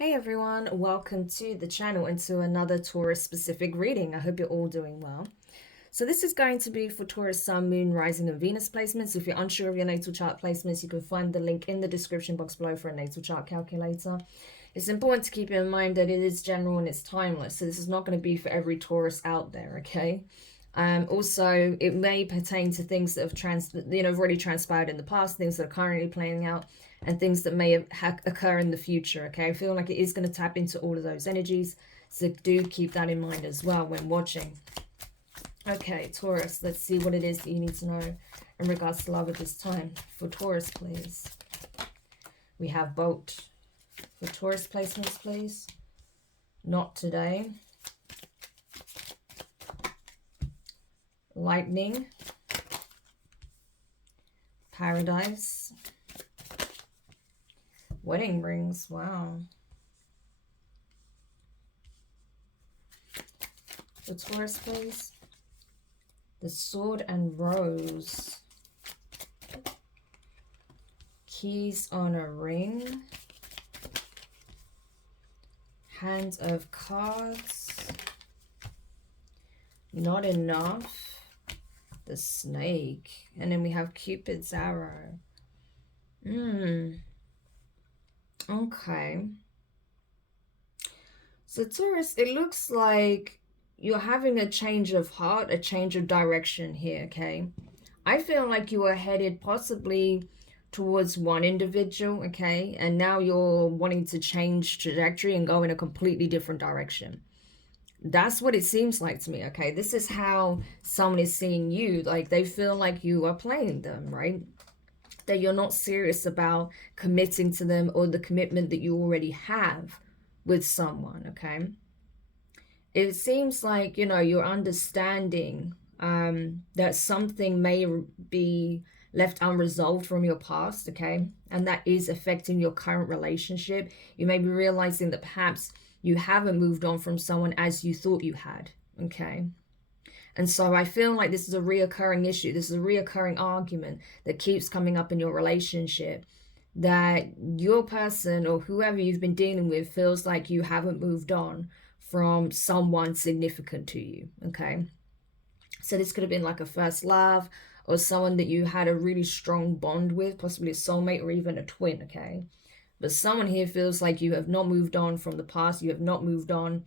Hey everyone, welcome to the channel and to another Taurus specific reading. I hope you're all doing well. So this is going to be for Taurus Sun, Moon, Rising and Venus placements. If you're unsure of your natal chart placements, you can find the link in the description box below for a natal chart calculator. It's important to keep in mind that it is general and it's timeless. So this is not going to be for every Taurus out there, okay? Also, it may pertain to things that have already transpired in the past, things that are currently playing out, and things that may occur in the future. Okay, I feel like it is going to tap into all of those energies, so do keep that in mind as well when watching. Okay, Taurus, let's see what it is that you need to know in regards to love at this time. For Taurus, please. We have Boat. For Taurus placements, please. Not today. Lightning. Paradise. Wedding rings. Wow. For Taurus, please. The Sword and Rose. Keys on a ring. Hand of Cards. Not enough. The Snake. And then we have Cupid's Arrow. Okay. So Taurus, it looks like you're having a change of heart, a change of direction here, okay? I feel like you are headed possibly towards one individual, okay? And now you're wanting to change trajectory and go in a completely different direction. That's what it seems like to me, okay? This is how someone is seeing you. Like, they feel like you are playing them, right? That you're not serious about committing to them or the commitment that you already have with someone, okay? It seems like, you're understanding that something may be left unresolved from your past, okay? And that is affecting your current relationship. You may be realizing that perhaps you haven't moved on from someone as you thought you had, okay? And so I feel like this is a reoccurring issue. This is a reoccurring argument that keeps coming up in your relationship, that your person or whoever you've been dealing with feels like you haven't moved on from someone significant to you, okay? So this could have been like a first love or someone that you had a really strong bond with, possibly a soulmate or even a twin, okay? But someone here feels like you have not moved on from the past. You have not moved on,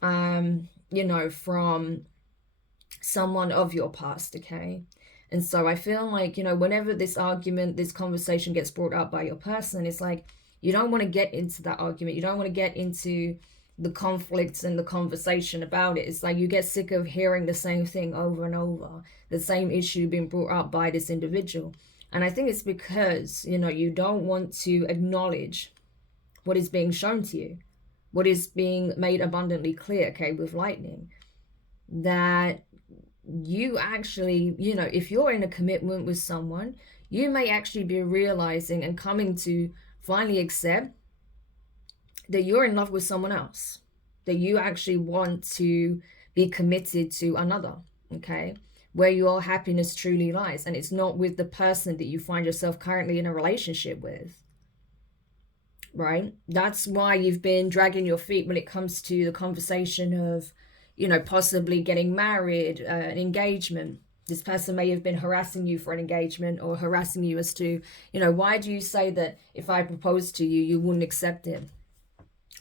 from someone of your past, okay? And so I feel like, whenever this argument, this conversation gets brought up by your person, it's like you don't want to get into that argument. You don't want to get into the conflicts and the conversation about it. It's like you get sick of hearing the same thing over and over, the same issue being brought up by this individual. And I think it's because, you don't want to acknowledge what is being shown to you, what is being made abundantly clear, okay, with lightning, that you actually, if you're in a commitment with someone, you may actually be realizing and coming to finally accept that you're in love with someone else, that you actually want to be committed to another, okay? Where your happiness truly lies, and it's not with the person that you find yourself currently in a relationship with, right? That's why you've been dragging your feet when it comes to the conversation of, possibly getting married, an engagement. This person may have been harassing you for an engagement or harassing you as to, why do you say that if I proposed to you, you wouldn't accept it?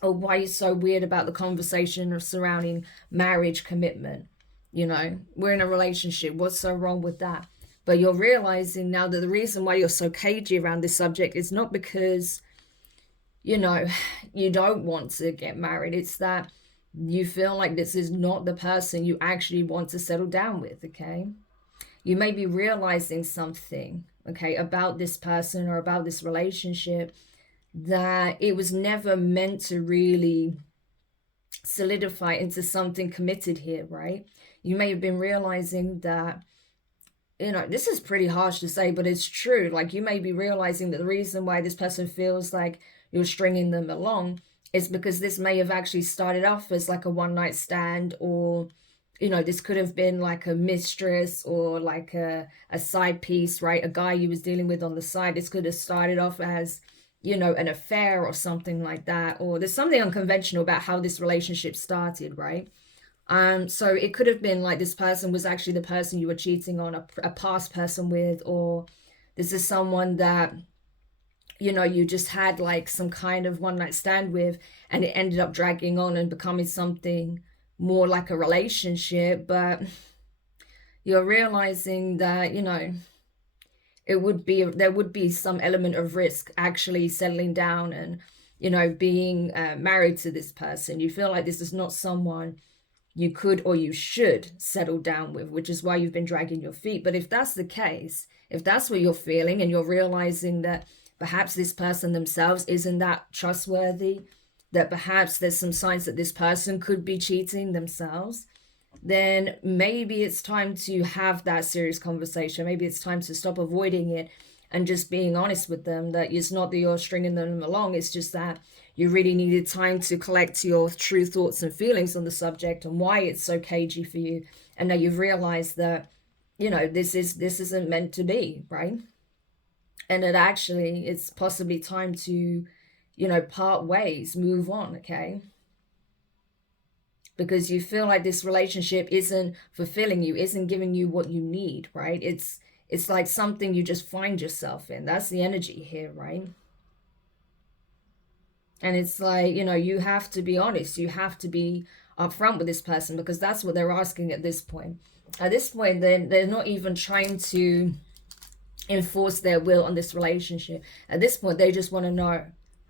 Or why are you so weird about the conversation surrounding marriage commitment? We're in a relationship. What's so wrong with that? But you're realizing now that the reason why you're so cagey around this subject is not because, you don't want to get married. It's that you feel like this is not the person you actually want to settle down with, okay? You may be realizing something, okay, about this person or about this relationship that it was never meant to really solidify into something committed here, right? You may have been realizing that, this is pretty harsh to say, but it's true. Like, you may be realizing that the reason why this person feels like you're stringing them along is because this may have actually started off as like a one-night stand, or this could have been like a mistress or like a side piece, right? A guy you was dealing with on the side. This could have started off as, you know, an affair or something like that, or there's something unconventional about how this relationship started, right? So it could have been like this person was actually the person you were cheating on, a past person with, or this is someone that, you know, you just had like some kind of one night stand with, and it ended up dragging on and becoming something more like a relationship. But you're realizing that, you know, there would be some element of risk actually settling down and, you know, being married to this person. You feel like this is not someone you could or you should settle down with, which is why you've been dragging your feet. But if that's the case, if that's what you're feeling, and you're realizing that perhaps this person themselves isn't that trustworthy, that perhaps there's some signs that this person could be cheating themselves, then maybe it's time to have that serious conversation. Maybe it's time to stop avoiding it and just being honest with them, that it's not that you're stringing them along, it's just that you really needed time to collect your true thoughts and feelings on the subject and why it's so cagey for you. And now you've realized that, you know, this isn't meant to be, right? And that actually it's possibly time to, you know, part ways, move on, okay? Because you feel like this relationship isn't fulfilling you, isn't giving you what you need, right? It's like something you just find yourself in. That's the energy here, right? And it's like, you know, you have to be honest. You have to be upfront with this person, because that's what they're asking at this point. At this point, they're not even trying to enforce their will on this relationship. At this point, they just want to know,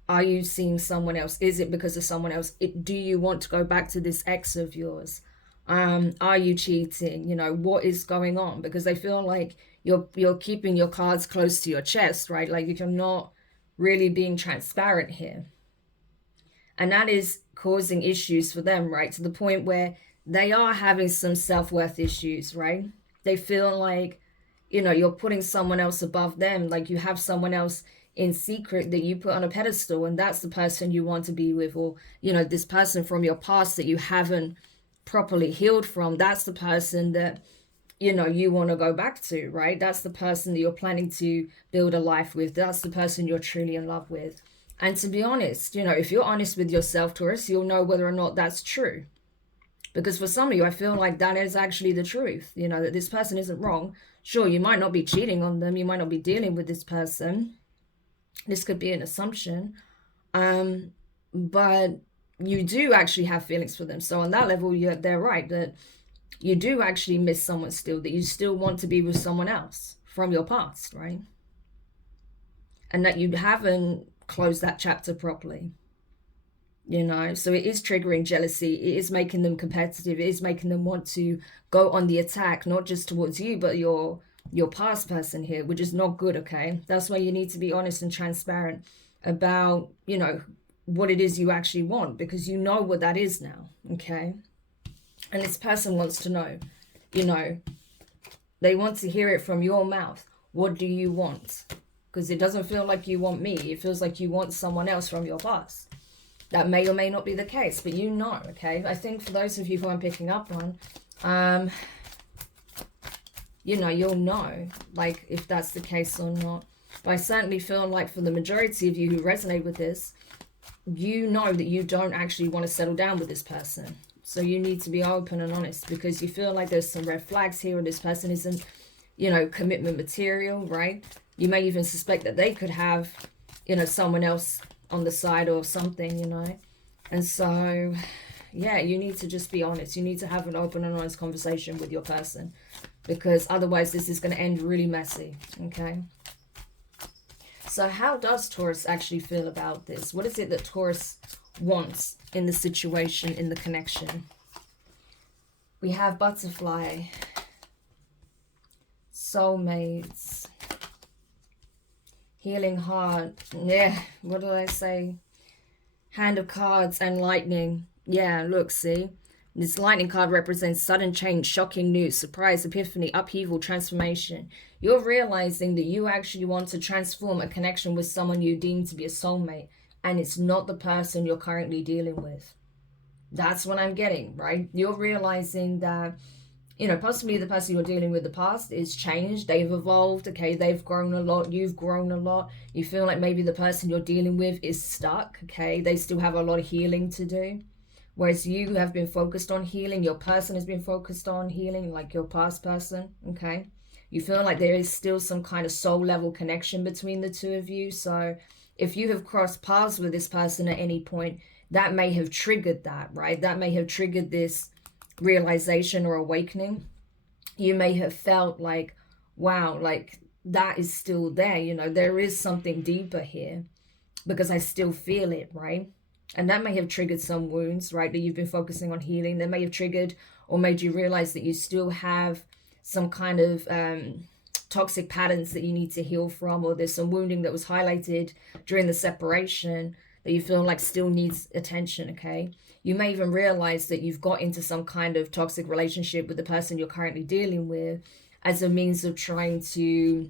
are you seeing someone else? Is it because of someone else? Do you want to go back to this ex of yours? Are you cheating? You know, what is going on? Because they feel like you're keeping your cards close to your chest, right? Like you're not really being transparent here. And that is causing issues for them, right? To the point where they are having some self-worth issues, right? They feel like, you know, you're putting someone else above them. Like you have someone else in secret that you put on a pedestal, and that's the person you want to be with. Or, you know, this person from your past that you haven't properly healed from, that's the person that, you know, you want to go back to, right? That's the person that you're planning to build a life with. That's the person you're truly in love with. And to be honest, you know, if you're honest with yourself, Taurus, you'll know whether or not that's true. Because for some of you, I feel like that is actually the truth, you know, that this person isn't wrong. Sure, you might not be cheating on them. You might not be dealing with this person. This could be an assumption. But you do actually have feelings for them. So on that level, they're right, that you do actually miss someone still, that you still want to be with someone else from your past, right? And that you haven't closed that chapter properly, you know. So it is triggering jealousy. It is making them competitive. It is making them want to go on the attack, not just towards you, but your past person here, which is not good, okay? That's why you need to be honest and transparent about, you know, what it is you actually want, because you know what that is now, okay? And this person wants to know, you know, they want to hear it from your mouth. What do you want? Because it doesn't feel like you want me. It feels like you want someone else from your past. That may or may not be the case, but you know, okay? I think for those of you who I'm picking up on, you know, you'll know, like, if that's the case or not. But I certainly feel like for the majority of you who resonate with this, you know that you don't actually want to settle down with this person. So you need to be open and honest, because you feel like there's some red flags here, and this person isn't, you know, commitment material, right? You may even suspect that they could have, you know, someone else on the side or something, you know. And so, yeah, you need to just be honest. You need to have an open and honest conversation with your person, because otherwise this is going to end really messy, okay? So how does Taurus actually feel about this? What is it that Taurus wants in the situation, in the connection? We have butterfly, soulmates, healing heart. Yeah, what did I say? Hand of cards and lightning. Yeah, look, see? This lightning card represents sudden change, shocking news, surprise, epiphany, upheaval, transformation. You're realizing that you actually want to transform a connection with someone you deem to be a soulmate, and it's not the person you're currently dealing with. That's what I'm getting, right? You're realizing that you know, possibly the person you're dealing with the past is changed, they've evolved, okay, they've grown a lot, you've grown a lot. You feel like maybe the person you're dealing with is stuck, okay, they still have a lot of healing to do. Whereas you have been focused on healing, your person has been focused on healing, like your past person, okay? You feel like there is still some kind of soul level connection between the two of you. So if you have crossed paths with this person at any point, that may have triggered that, right? That may have triggered this realization or awakening. You may have felt like, wow, like that is still there, you know, there is something deeper here because I still feel it, right? And that may have triggered some wounds, right, that you've been focusing on healing. That may have triggered or made you realize that you still have some kind of toxic patterns that you need to heal from, or there's some wounding that was highlighted during the separation that you feel like still needs attention, okay? You may even realize that you've got into some kind of toxic relationship with the person you're currently dealing with as a means of trying to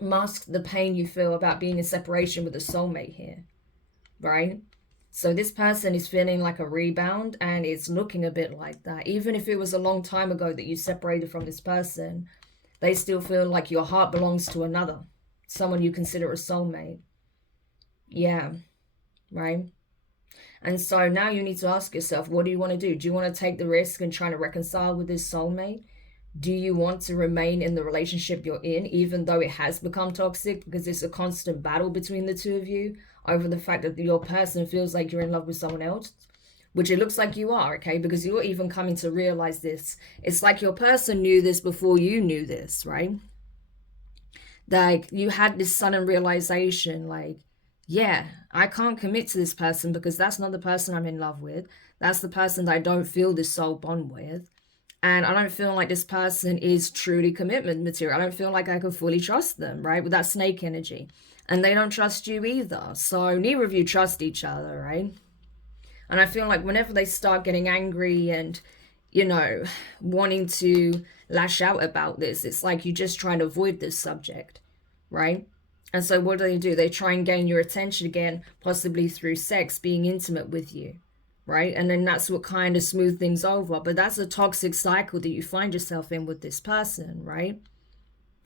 mask the pain you feel about being in separation with a soulmate here, right? So this person is feeling like a rebound, and it's looking a bit like that. Even if it was a long time ago that you separated from this person, they still feel like your heart belongs to another, someone you consider a soulmate. Yeah, right? And so now you need to ask yourself, what do you want to do? Do you want to take the risk and try to reconcile with this soulmate? Do you want to remain in the relationship you're in, even though it has become toxic, because it's a constant battle between the two of you over the fact that your person feels like you're in love with someone else, which it looks like you are, okay? Because you're even coming to realize this. It's like your person knew this before you knew this, right? Like you had this sudden realization, like, yeah, I can't commit to this person because that's not the person I'm in love with. That's the person that I don't feel this soul bond with. And I don't feel like this person is truly commitment material. I don't feel like I can fully trust them, right? With that snake energy. And they don't trust you either. So neither of you trust each other, right? And I feel like whenever they start getting angry and, you know, wanting to lash out about this, it's like you just try to avoid this subject, right? And so what do? They try and gain your attention again, possibly through sex, being intimate with you, right? And then that's what kind of smooth things over. But that's a toxic cycle that you find yourself in with this person, right?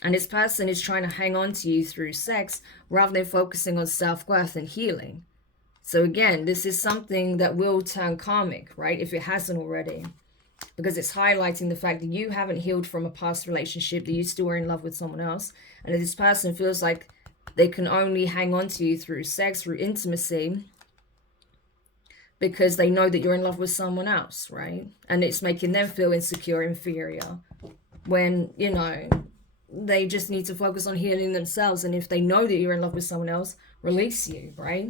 And this person is trying to hang on to you through sex rather than focusing on self-worth and healing. So again, this is something that will turn karmic, right? If it hasn't already. Because it's highlighting the fact that you haven't healed from a past relationship, that you still are in love with someone else. And that this person feels like they can only hang on to you through sex, through intimacy, because they know that you're in love with someone else, right? And it's making them feel insecure, inferior, when, you know, they just need to focus on healing themselves. And if they know that you're in love with someone else, release you, right?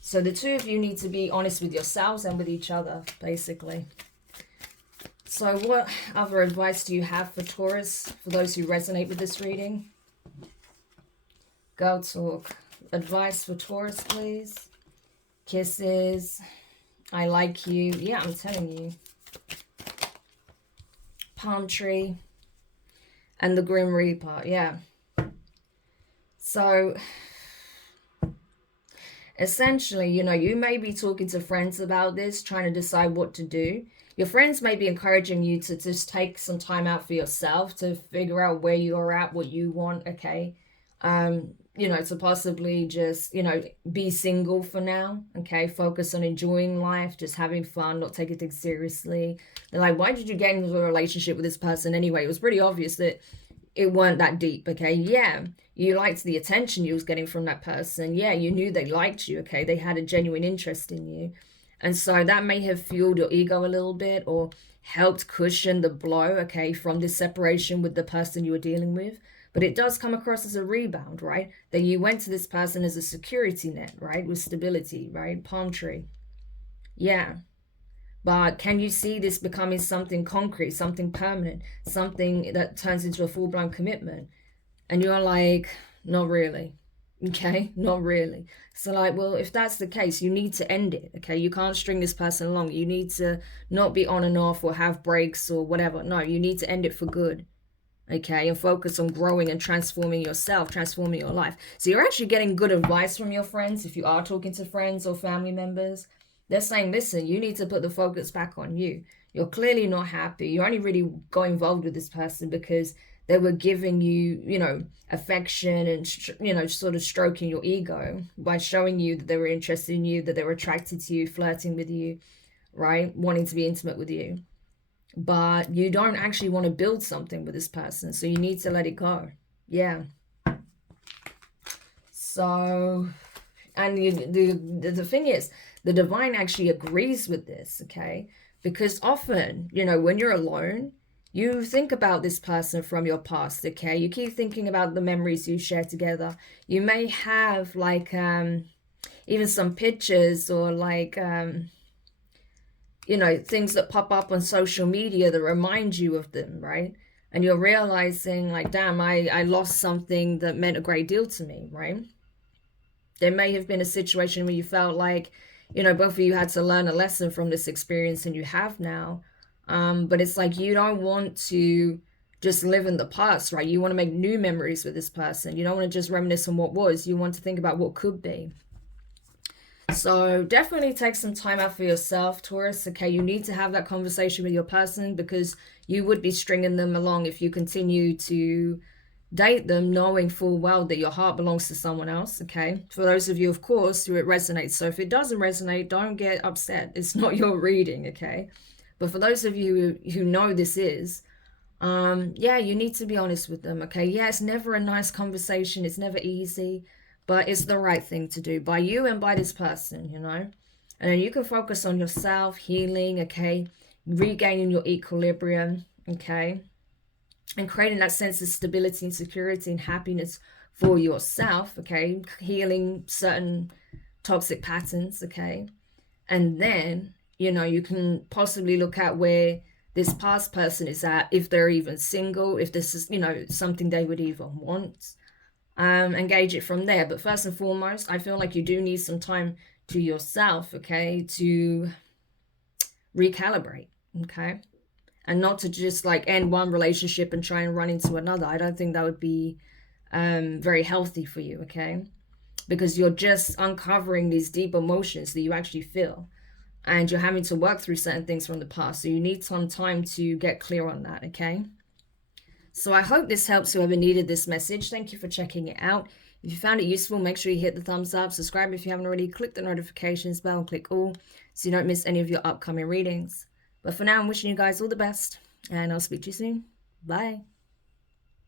So the two of you need to be honest with yourselves and with each other, basically. So what other advice do you have for Taurus, for those who resonate with this reading? Girl talk. Advice for Taurus, please. Kisses. I like you. Yeah, I'm telling you. Palm tree. And the Grim Reaper. Yeah. So essentially, you know, you may be talking to friends about this, trying to decide what to do. Your friends may be encouraging you to just take some time out for yourself to figure out where you're at, what you want, okay? You know, to possibly just, you know, be single for now, okay? Focus on enjoying life, just having fun, not taking things seriously. They're like, why did you get into a relationship with this person anyway? It was pretty obvious that it weren't that deep, okay? Yeah, you liked the attention you was getting from that person. Yeah, you knew they liked you, okay? They had a genuine interest in you. And so that may have fueled your ego a little bit or helped cushion the blow, okay, from this separation with the person you were dealing with. But it does come across as a rebound, right? That you went to this person as a security net, right? With stability, right? Palm tree. Yeah. But can you see this becoming something concrete, something permanent, something that turns into a full-blown commitment? And you're like, not really. Okay, not really. So like, well, if that's the case, you need to end it, okay? You can't string this person along. You need to not be on and off or have breaks or whatever. No, you need to end it for good, okay? And focus on growing and transforming yourself, transforming your life. So you're actually getting good advice from your friends if you are talking to friends or family members. They're saying, listen, you need to put the focus back on you. You're clearly not happy. You only really got involved with this person because they were giving you, you know, affection and, you know, sort of stroking your ego by showing you that they were interested in you, that they were attracted to you, flirting with you, right? Wanting to be intimate with you. But you don't actually want to build something with this person. So you need to let it go. Yeah. So, and the thing is, the divine actually agrees with this, okay? Because often, you know, when you're alone, you think about this person from your past, okay? You keep thinking about the memories you share together. You may have like even some pictures or like you know, things that pop up on social media that remind you of them, right? And you're realizing like, damn, I lost something that meant a great deal to me, right? There may have been a situation where you felt like, you know, both of you had to learn a lesson from this experience, and you have now. But it's like you don't want to just live in the past, right? You want to make new memories with this person. You don't want to just reminisce on what was. You want to think about what could be. So definitely take some time out for yourself, Taurus. Okay, you need to have that conversation with your person, because you would be stringing them along if you continue to date them knowing full well that your heart belongs to someone else. Okay, for those of you, of course, who it resonates. So if it doesn't resonate, don't get upset. It's not your reading. Okay, but for those of you who know this is, yeah, you need to be honest with them. Okay, yeah, it's never a nice conversation, it's never easy, but it's the right thing to do by you and by this person, you know. And then you can focus on yourself, healing, okay, regaining your equilibrium, okay, and creating that sense of stability and security and happiness for yourself, okay, healing certain toxic patterns, okay. And then, you know, you can possibly look at where this past person is at, if they're even single, if this is, you know, something they would even want. Engage it from there. But first and foremost, I feel like you do need some time to yourself, okay, to recalibrate, okay, and not to just like end one relationship and try and run into another. I don't think that would be very healthy for you, okay, because you're just uncovering these deep emotions that you actually feel, and you're having to work through certain things from the past. So you need some time to get clear on that, okay? So I hope this helps whoever needed this message. Thank you for checking it out. If you found it useful, make sure you hit the thumbs up, subscribe if you haven't already, click the notifications bell, and click all so you don't miss any of your upcoming readings. But for now, I'm wishing you guys all the best, and I'll speak to you soon. Bye.